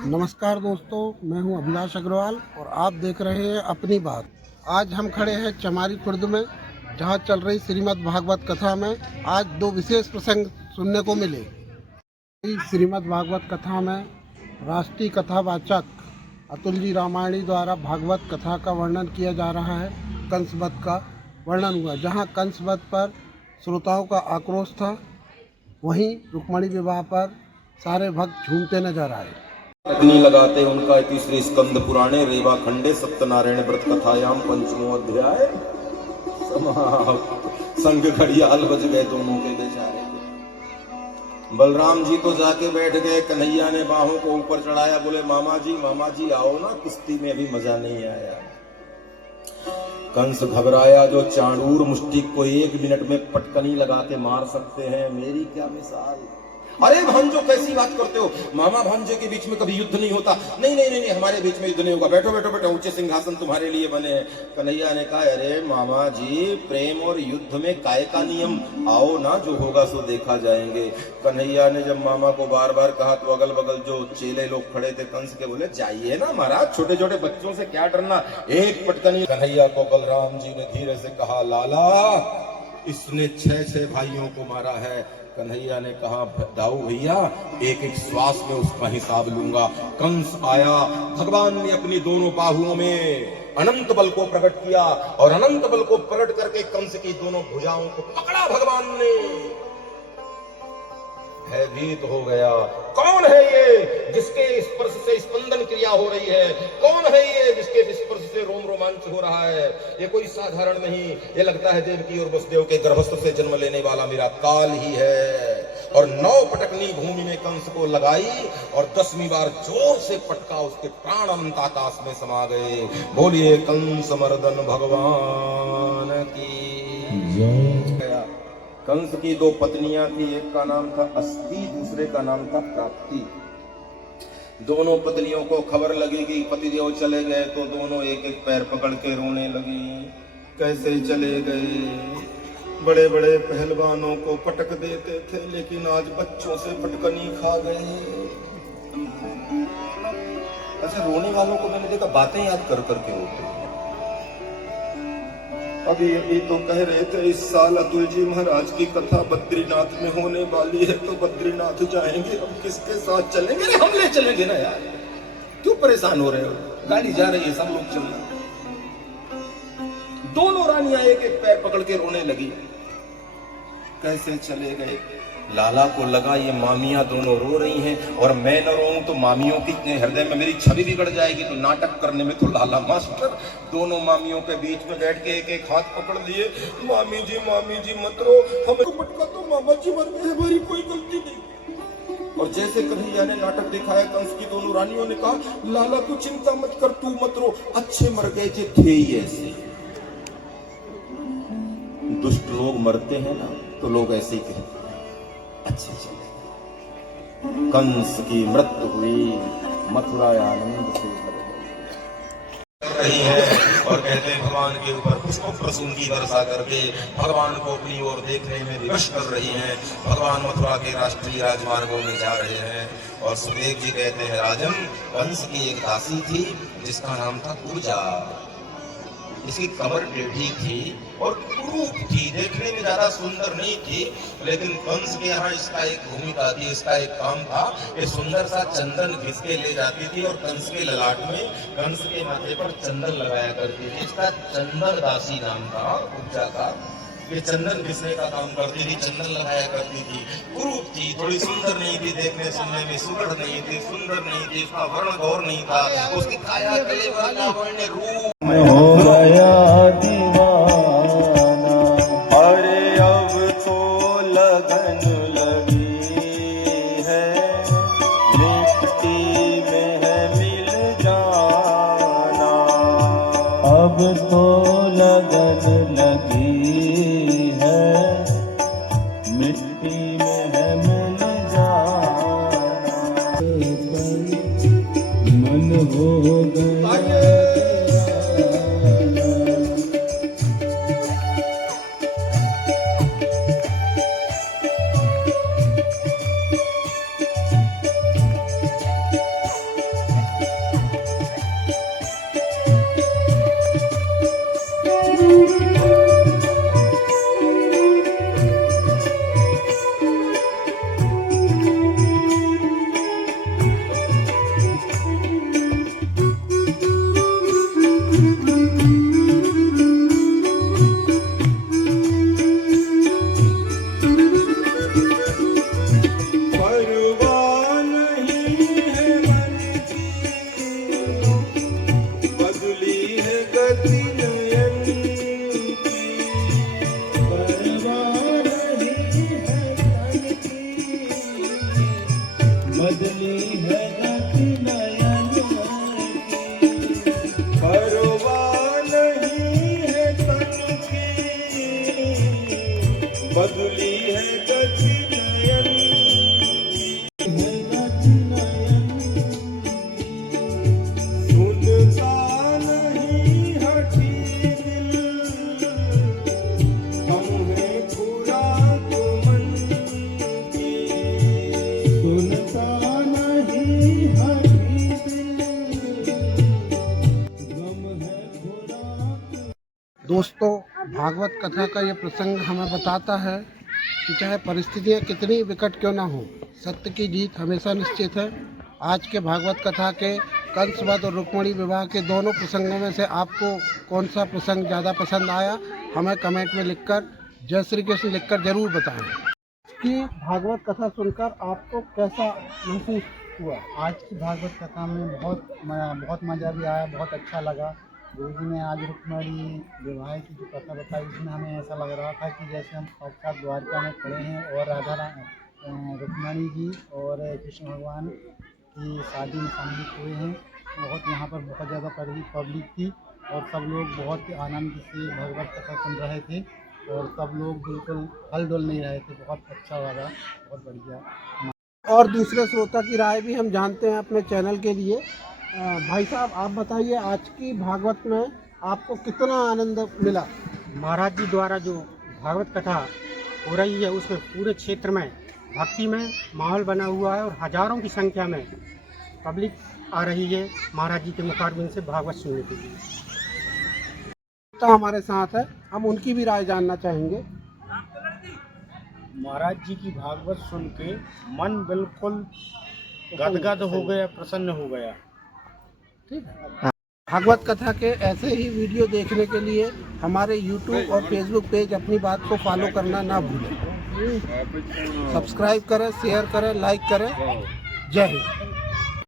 नमस्कार दोस्तों, मैं हूं अभिलाष अग्रवाल और आप देख रहे हैं अपनी बात। आज हम खड़े हैं चमारी खुर्द में, जहां चल रही श्रीमद् भागवत कथा में आज दो विशेष प्रसंग सुनने को मिले। श्रीमद् भागवत कथा में राष्ट्रीय कथावाचक अतुल जी रामायणी द्वारा भागवत कथा का वर्णन किया जा रहा है। कंसवध का वर्णन हुआ, जहां कंसवध पर श्रोताओं का आक्रोश था, वहीं रुक्मणी विवाह पर सारे भक्त झूमते नजर आए। अग्नि लगाते उनका इति श्री स्कंद पुराणे रेवा खंडे सत्यनारायण व्रत कथायाम पंचमो अध्याय समाप्त। संग घड़ियाल बज गए दोनों के बेचारे। बलराम जी तो जाके बैठ गए, कन्हैया ने बाहों को ऊपर चढ़ाया, बोले मामा जी आओ ना, कुश्ती में अभी मजा नहीं आया। कंस घबराया, जो चाणूर मुष्टिक को 1 मिनट में पटकनी लगा के मार सकते हैं, मेरी क्या मिसाल। अरे भांजो कैसी बात करते हो, मामा भांजे के बीच में कभी युद्ध नहीं होता। नहीं, हमारे बीच में युद्ध नहीं होगा, बैठो, ऊंचे सिंहासन तुम्हारे लिए बने हैं। कन्हैया ने कहा, अरे मामा जी, प्रेम और युद्ध में काय का नियम, आओ ना, जो होगा सो देखा जाएंगे। कन्हैया ने जब मामा को बार बार कहा तो अगल बगल जो चेले लोग खड़े थे कंस के, बोले जाइए ना महाराज, छोटे छोटे बच्चों से क्या डरना, एक पटकनी। कन्हैया को बलराम जी ने धीरे से कहा, लाला इसने 6 भाइयों को मारा है। कन्हैया ने कहा, दाऊ भैया, एक श्वास में उसका हिसाब लूंगा। कंस आया, भगवान ने अपनी दोनों बाहुओं में अनंत बल को प्रकट किया और अनंत बल को प्रकट करके कंस की दोनों भुजाओं को पकड़ा भगवान ने। भयभीत हो गया। कौन है ये जिसके स्पर्श से स्पंदन क्रिया हो रही है? कौन है ये जिसके स्पर्श से रोम रोमांच हो रहा है? ये कोई साधारण नहीं, ये लगता है देवकी और वसुदेव के गर्भस्थ से जन्म लेने वाला मेरा काल ही है। और 9 पटकनी भूमि में कंस को लगाई और 10वीं बार जोर से पटका, उसके प्राण अनंत आकाश में समा गए। बोलिए कंस मर्दन भगवान की जय। कंस की 2 पत्नियां थी, एक का नाम था अस्ति, दूसरे का नाम था प्राप्ति। दोनों पत्नियों को खबर लगी कि पतिदेव चले गए तो दोनों एक एक पैर पकड़ के रोने लगी। कैसे चले गए? बड़े बड़े पहलवानों को पटक देते थे, लेकिन आज बच्चों से पटकनी खा गए। अच्छा, रोने वालों को मैंने देखा बातें याद कर करके रोते। अभी तो कह रहे थे इस साल अतुल जी महाराज की कथा बद्रीनाथ में होने वाली है, तो बद्रीनाथ जाएंगे। अब किसके साथ चलेंगे? अरे हम ले चलेंगे ना यार, क्यों परेशान हो रहे हो? गाड़ी जा रही है, सब लोग चल रहे। दोनों रानियां एक एक पैर पकड़ के रोने लगी। कैसे चले गए? लाला को लगा ये मामियां दोनों रो रही हैं और मैं न रोऊं तो मामियों की हृदय में मेरी छवि बिगड़ जाएगी, तो नाटक करने में तो लाला मास्टर। दोनों मामियों के बीच में बैठ के एक एक हाथ पकड़ लिए। मामी जी मत रो, हमें पटका तो मामा जी मर गए, हमारी कोई गलती नहीं। और जैसे कन्हैया ने नाटक दिखाया, कंस की दोनों रानियों ने कहा, लाला तू चिंता मत कर, तू मत रो, अच्छे मर गए थे ही ऐसे। दुष्ट लोग मरते हैं ना तो लोग ऐसे ही कहते हैं, अच्छे चले। कंस की मृत्यु हुई, मथुरा आनंद से भर रही है और कहते हैं भगवान के ऊपर पुष्प प्रसून की वर्षा करके भगवान को अपनी ओर देखने में विवश कर रही हैं। भगवान मथुरा के राष्ट्रीय राजमार्गों में जा रहे हैं और सुदेव जी कहते हैं, राजन, कंस की एक दासी थी जिसका नाम था पूजा। इसकी कमर टेढ़ी थी और कुरूप थी, देखने में ज्यादा सुंदर नहीं थी, लेकिन कंस के यहाँ इसका एक भूमिका थी, इसका एक काम था कि सुंदर सा चंदन घिस के ले जाती थी और कंस के ललाट में, कंस के माथे पर चंदन लगाया करती थी। इसका चंदन दासी नाम था पूजा का। ये चंदन घिसने का काम करती थी, चंदन लगाया करती थी, कुरूप थी, थोड़ी सुंदर नहीं थी, देखने सुनने में सुगढ़ नहीं थी, सुंदर नहीं थी, उसका वर्ण गौर नहीं था, उसकी काया कलेवर लावण्य रूप हो गया दीवाना। अरे अब तो लगन लगी है, मिट्टी में है मिल जाना। अब तो लगन लगी है, मिट्टी में है मिल जाना। मन हो गया दोस्तों, भागवत कथा का ये प्रसंग हमें बताता है कि चाहे परिस्थितियाँ कितनी विकट क्यों ना हो, सत्य की जीत हमेशा निश्चित है। आज के भागवत कथा के कंसवध और रुक्मिणी विवाह के दोनों प्रसंगों में से आपको कौन सा प्रसंग ज़्यादा पसंद आया, हमें कमेंट में लिखकर जय श्री कृष्ण लिखकर ज़रूर बताएं। कि भागवत कथा सुनकर आपको कैसा महसूस हुआ? आज की भागवत कथा में बहुत मज़ा भी आया, बहुत अच्छा लगा। गुरुजी ने आज रुक्मिणी विवाह की जो कथा बताई, उसमें हमें ऐसा लग रहा था कि जैसे हम साक्षात द्वारका में खड़े हैं और रुक्मिणी जी और कृष्ण भगवान की शादी में सम्मिलित हुए हैं। यहाँ पर बहुत ज़्यादा पब्लिक थी और सब लोग बहुत आनंद से भागवत कथा सुन रहे थे और सब लोग बिल्कुल हल डुल नहीं रहे थे। बहुत अच्छा लगा, बहुत बढ़िया। और दूसरे श्रोता की राय भी हम जानते हैं अपने चैनल के लिए। भाई साहब, आप बताइए, आज की भागवत में आपको कितना आनंद मिला? महाराज जी द्वारा जो भागवत कथा हो रही है उसमें पूरे क्षेत्र में भक्ति में माहौल बना हुआ है और हजारों की संख्या में पब्लिक आ रही है महाराज जी के मुखारबिंद से भागवत सुनने के लिए। तो हमारे साथ है, हम उनकी भी राय जानना चाहेंगे। महाराज जी की भागवत सुन के मन बिल्कुल गदगद हो गया, प्रसन्न हो गया। ठीक है। भागवत कथा के ऐसे ही वीडियो देखने के लिए हमारे YouTube और Facebook पेज अपनी बात को फॉलो करना ना भूलें। सब्सक्राइब करें, शेयर करें, लाइक करें। जय हिंद।